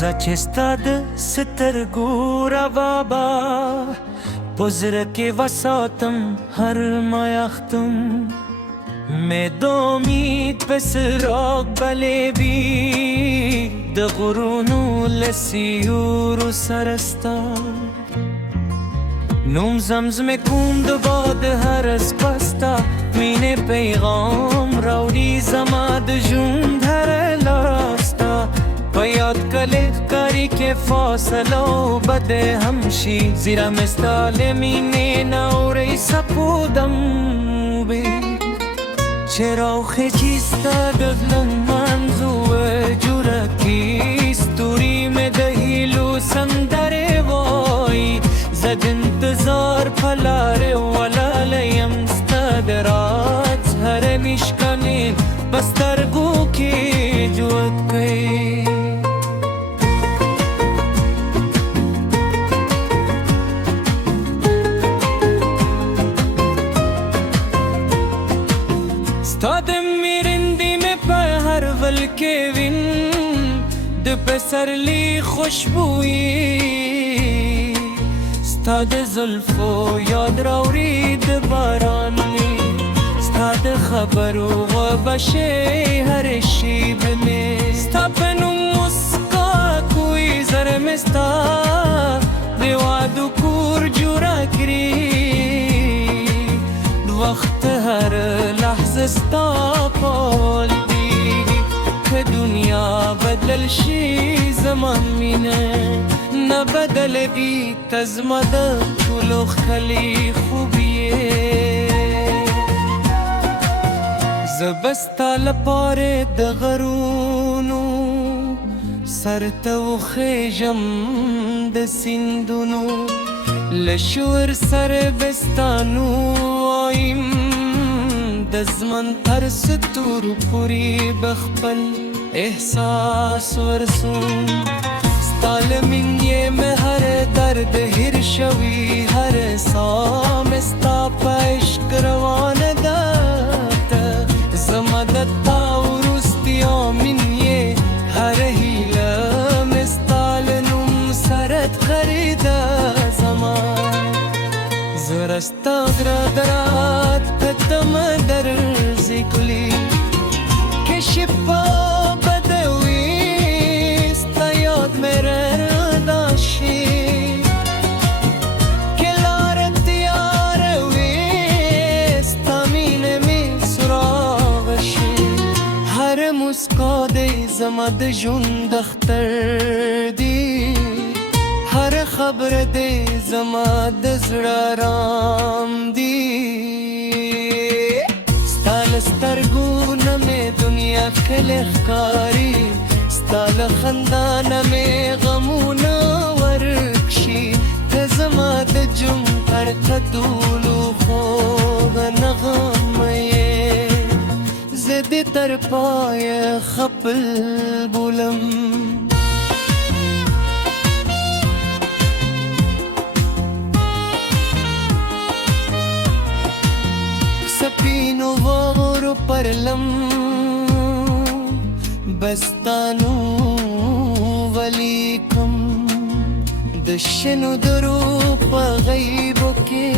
زچستا د سترګو ربابا پزر کې وساتم هر ما یختم میں دو امید په سراغ بلې وي د غرونو له سیورو سرستا نوم زمزم کوم د باد هرس پستا مینې پیغام راوړي زما د ژوند هره لاستا په یاد کلي ښکاري کې فاصله او بد هم شي زیرا مې ستا له مینې نه اورئ سپودم وي چې راوخېږي ستا د ځلنګ منځوه جوړه کړي ستوري مې د هیلو سندرې وایي زه د انتظار په لارې ولاړه یم ستا د راز هره مشکنې په سترګو کې ژوند کوي ستا د میرندې مې په هر ول کې وین د پسرلي خوشبويي ستا د زلفو یاد راوړي د باران ستا د خبرو غوبشې هر شیب مې ستا په نوم مسکا کوي زر مې ستا د وعدو کور جوړه کړي د وخت هر لحظه ستا پال دی که دنیا بدل شي زما مینه نه بدلوي ته زما د ټولو ښکلې خوبي زه به ستا لپاره د غرونو سر ته وخېژم د سیندونو له شور سره به ستا نوایم د زمن تر ستورو پورې به خپل احساس ورسوم ستا له مینې مې هر درد هیر شوي هر ساه مې ستا په عشق روانه ده زما د تا وروستیا مینې هر هیله مې ستا له نوم سره خریده زما زه ستا درات په تمه درځي کلي که شپه بده وي ستا یاد مې رڼا شي که لاره تیاره وي ستا مینه مې سراغ شي هر مسکا دی زما د ژوند اختر دی هر خبر دی زما د زړه آرام دی ستا له سترګو نه مې دنیا ښکلې ښکاري ستا له خندا نه مې غمونه ورک شي ته زما د ژوند هر قدولو خوږه نغمه یې زه دې تر پایه خپل بولم سپینو واورو پر لم بستانو ولیکم د شنو درو په غیبو کې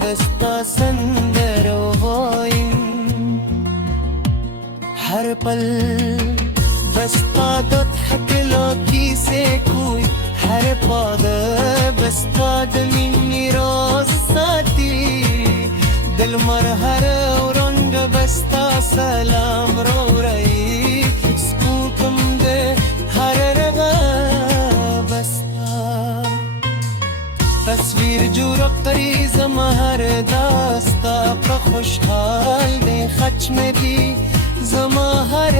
بستا سندره وایم هر پل بستا د تحکلو کیسې کوي هر پاده بستا د مینې راز ساتي دل مر هر رنگ بستا سلام رو رہی سکوکم دے ہر رنگ بستا تصویر جو رقری زمہر داستا پا خوشحال دے خچ میں بھی زمہر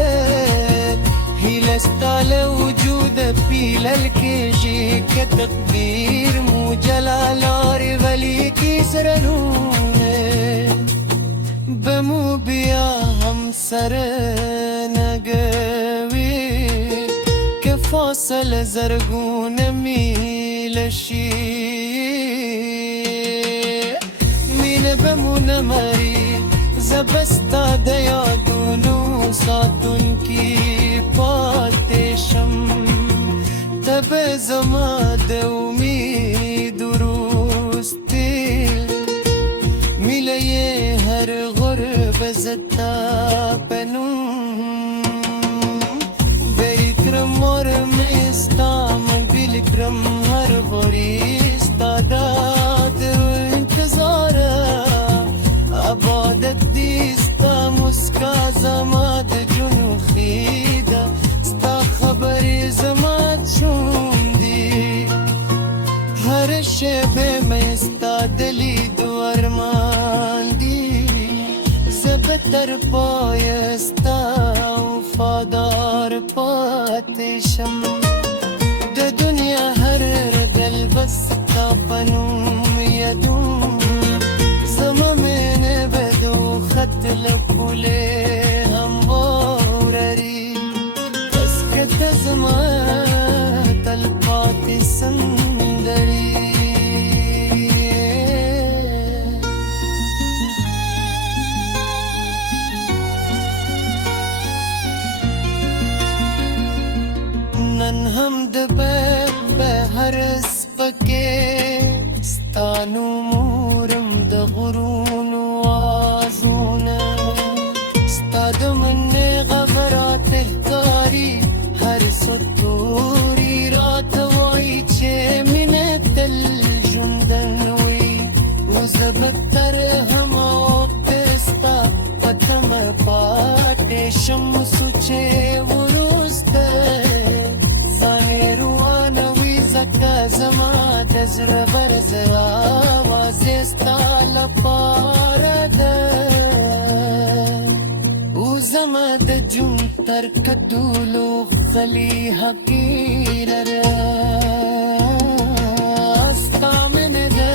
ہیلستا لوجود پیلل کیجی کہ تقدیر مو جلال اور ولی کی سرنون بمو بیا هم سر نگوی که فاصل زرگون میل شی مین بمو نمری زبستا د یادونو ساتونکي پاتې شم پنوم بیکرم ورمې ستا موبیل کړم هر غوړي ستا د انتظاره عبادت دي ستا مسکا زما د جنو خیده ستا خبرې زما چوم دي هر شیبه مې ستا د لیدو ارمان دي زه به تر پایه ستا وفادار پاتې شم د دنیا هر رګل بس ستا په نوم یادوم زما مینه به دو خط له پولې هم واورري بس که ته زما تل پاتې سندري نن هم د بهر سپکې ستا نومورم د غرونو آوازونه ستا د منې غبرات ښکاري هر ستوري راته وایي چې مینه تل ژوندن وي نو زه به تر هماغه ستا په تمه پاتې شم سوچې وروسته زما د زړه ورزه آوازې ستا لپاره ده او زما د جون تر کتلو خلی حقیره ستا مینه ده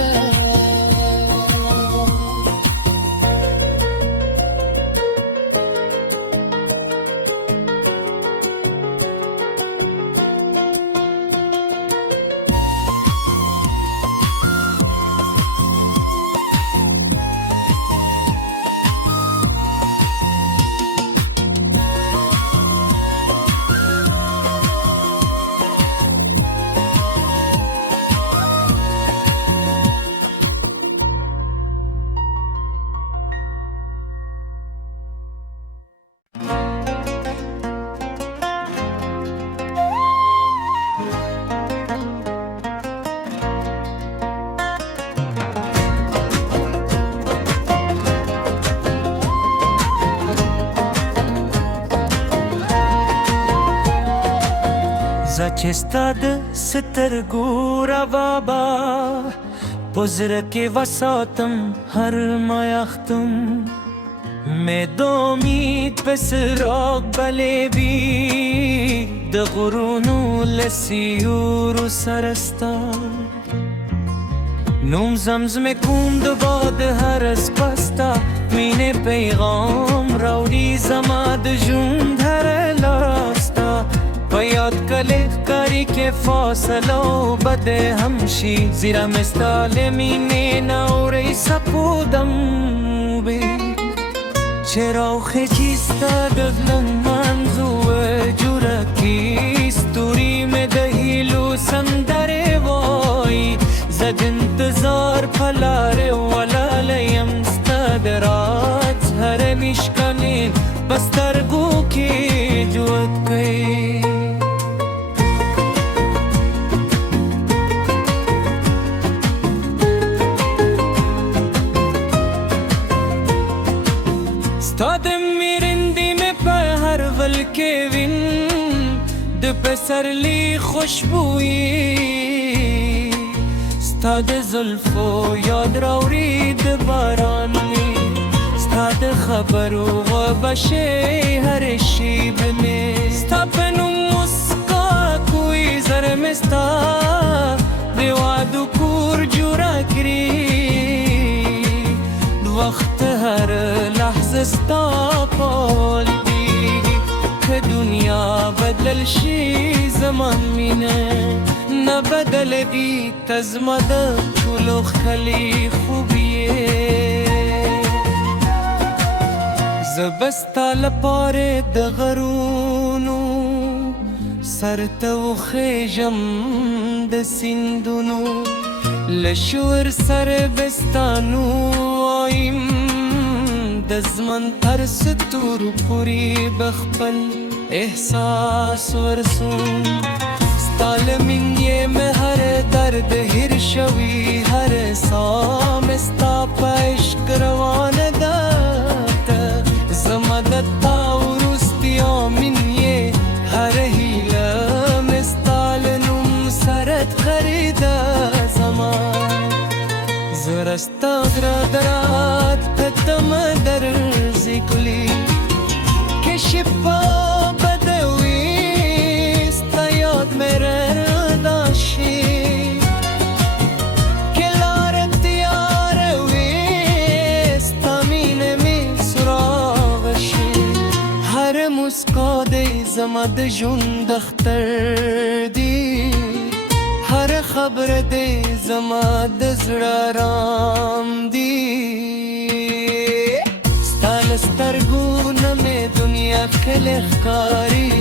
زه چې ستا د سترګو ربابا په زړه کې وساتم هر مایختم مې د امید په څراغ بلې وي د غرونو له سیورو سره ستا نوم زمزمې کوم د باد هر سپستا مینې پیغام راوړي زما د ژوند هره لاستا په یاد کله ښکاري کې فاصله او بد هم شي زیرا مې ستا له مینې نه اوري سپودم وي چې راوخېږي ستا د ځلن منځوه جوړه کي ستوري مې د هیلو سندرې وایي زه د انتظار په لارې ولاړه یم ستا د راز هره مشکنې په سترګو کې ژوند کوي ستا د میرندې مې په هر ول کې وین د پسرلي خوشبويي ستا د زلفو یاد راوړي د باران وي ستا د خبرو غوبشې هر شیب مې ستا په نوم مسکا کوي زر مې ستا د وادو کور جوړه کړي وخت هر لحظه ستا پال دی که دنیا بدل شي زمان مینه نه بدلوي ته زما د ټولو ښکلې خوبي زه به ستا لپاره د غرونو سر ته وخېژم د سیندونو له شور سره به ستا نو وایم د زمن تر ستورو پورې بخپل احساس ورسوم ستا له مینې مې هر درد هیر شوي هر ساه مې ستا په عشق روانه ده زما د تا وروستیا مینې هر هیله مې ستا له نوم سره خریده زما زه رستا غره درات ته تمه درځي کلي که شپه بده وي ستا یاد مې ردا شي که لاره تیاره وي ستا مینه مې سراغ شي هر مسکا دی زما د ژوند اختر دی هر خبر دی زما د زړه آرام دی ستا له سترګو نه مې دنیا ښکلې ښکاري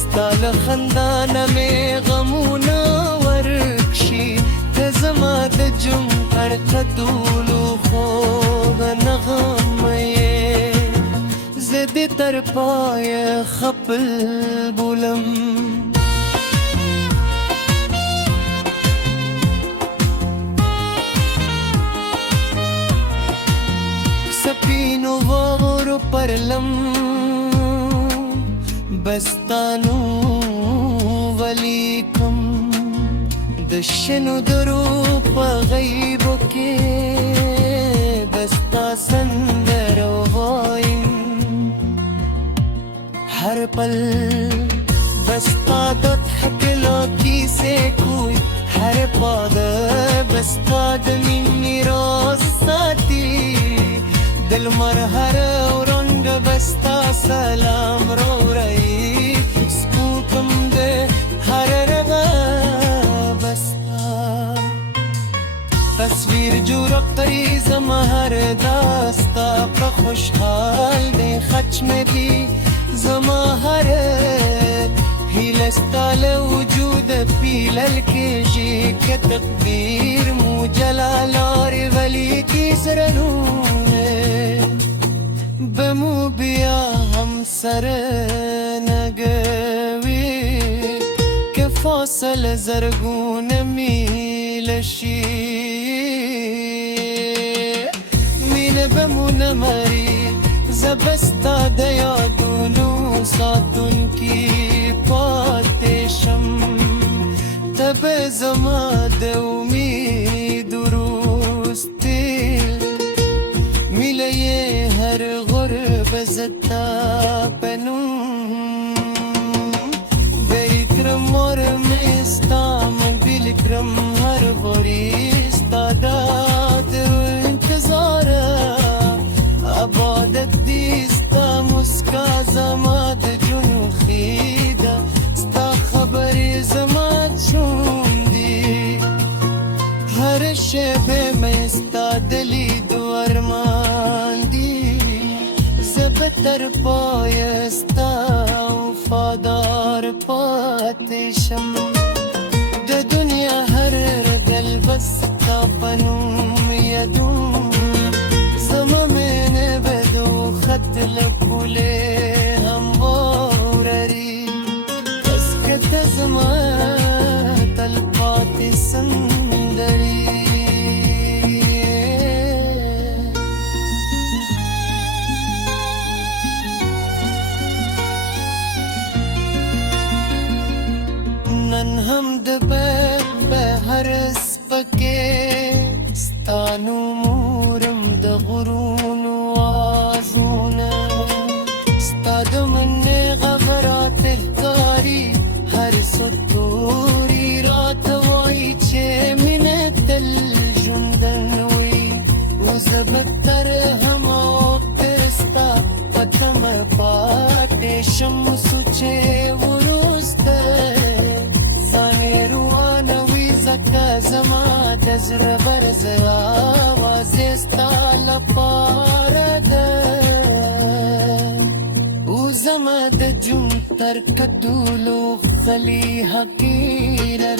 ستا له خندا نه مې غمونه ورک شي ته زما د ژوند هر قدولو خوږ نغمه یې زه دې تر پایه خپل بولم سپینو واورو پر لم بستانو ولیکم د شنو درو په غیبو کې بستا سندره وایم هر پل بستا د تحکلو کیسې کوي هر پاده بستا د مینې راز ساتي دل مر هر ورنگ بستا سلام رو رئی سپوکم دے ہر رگا بستا تصویر جو رقی زما ہر داستا پا خوشحال دے خچ میں بھی زما ہر ہیلستا لوجود پیلل کے جی کے تقدیر مو جلالار ولی کی سرنوں بمو بیا هم سر نگوی که فاصل زرگون میل شی مین بمو نمری زبستا دیادونو ساتون کی پاتشم تب زما د امید روستی میله هر غرب زتا پنوم بیکرم ورم استام بیلکرم هر غری استادات و انتظار عبادت دیستا مسکا زما د جنو خیده ستا خبری زما چون دی هر شبه میں ستا دلی دو ارمان دی زبتر پایستا وفادار پاتشم د دنیا هر دل بستا پنوم یدوم زما میں بدو خط لپوله هم وورری اسکت زما تل پات سندری نن هم د بهر سپکې ستانو مورم د غرونو آوازونه ستا د منې غغرات ښکاري هر ستوري راته وایي چې مینه تل ژوندن وي اوس به تر همه وخت ستا په تمه پاتې شم سوچې وروسته زما د زړه غرض آوازې ستا لپاره ده او زما د ژوند تر ټولو ښکلې حقیره